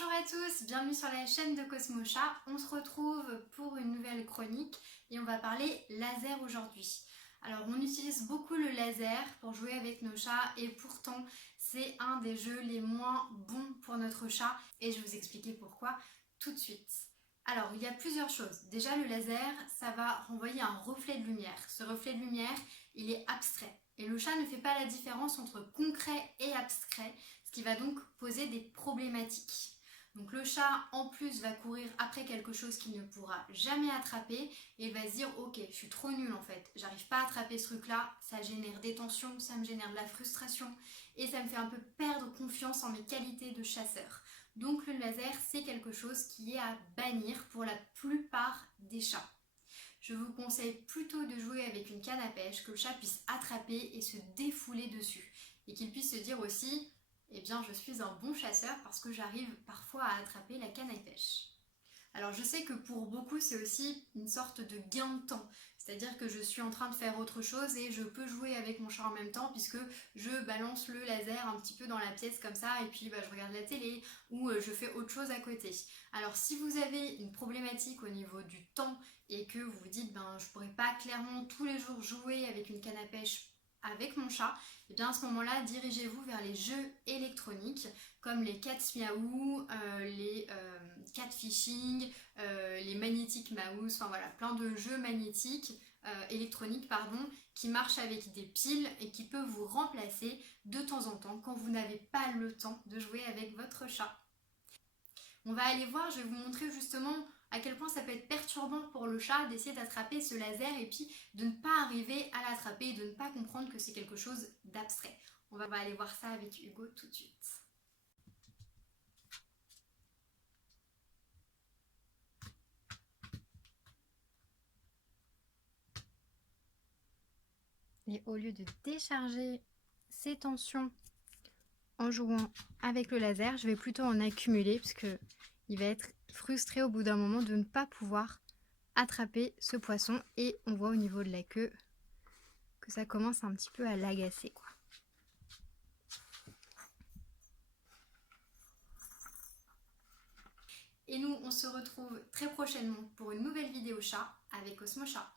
Bonjour à tous, bienvenue sur la chaîne de Cosmo Chat. On se retrouve pour une nouvelle chronique et on va parler laser aujourd'hui. Alors on utilise beaucoup le laser pour jouer avec nos chats et pourtant c'est un des jeux les moins bons pour notre chat et je vais vous expliquer pourquoi tout de suite. Alors il y a plusieurs choses. Déjà le laser ça va renvoyer un reflet de lumière. Ce reflet de lumière il est abstrait et le chat ne fait pas la différence entre concret et abstrait, ce qui va donc poser des problématiques. Donc le chat en plus va courir après quelque chose qu'il ne pourra jamais attraper et il va se dire ok je suis trop nul en fait, j'arrive pas à attraper ce truc là, ça génère des tensions, ça me génère de la frustration et ça me fait un peu perdre confiance en mes qualités de chasseur. Donc le laser c'est quelque chose qui est à bannir pour la plupart des chats. Je vous conseille plutôt de jouer avec une canne à pêche que le chat puisse attraper et se défouler dessus et qu'il puisse se dire aussi eh bien je suis un bon chasseur parce que j'arrive parfois à attraper la canne à pêche. Alors je sais que pour beaucoup c'est aussi une sorte de gain de temps, c'est-à-dire que je suis en train de faire autre chose et je peux jouer avec mon chat en même temps puisque je balance le laser un petit peu dans la pièce comme ça et puis je regarde la télé ou je fais autre chose à côté. Alors si vous avez une problématique au niveau du temps et que vous vous dites je pourrais pas clairement tous les jours jouer avec une canne à pêche avec mon chat, et bien à ce moment-là, dirigez-vous vers les jeux électroniques comme les Cats Miaou, les Cat Fishing, les Magnetic Mouse, enfin voilà, plein de jeux magnétiques, électroniques pardon, qui marchent avec des piles et qui peuvent vous remplacer de temps en temps quand vous n'avez pas le temps de jouer avec votre chat. On va aller voir, je vais vous montrer justement à quel point ça peut être perturbant pour le chat d'essayer d'attraper ce laser et puis de ne pas arriver à l'attraper et de ne pas comprendre que c'est quelque chose d'abstrait. On va aller voir ça avec Hugo tout de suite. Et au lieu de décharger ces tensions en jouant avec le laser, je vais plutôt en accumuler parce que il va être frustré au bout d'un moment de ne pas pouvoir attraper ce poisson et on voit au niveau de la queue que ça commence un petit peu à l'agacer quoi. Et nous on se retrouve très prochainement pour une nouvelle vidéo chat avec Cosmo Chat.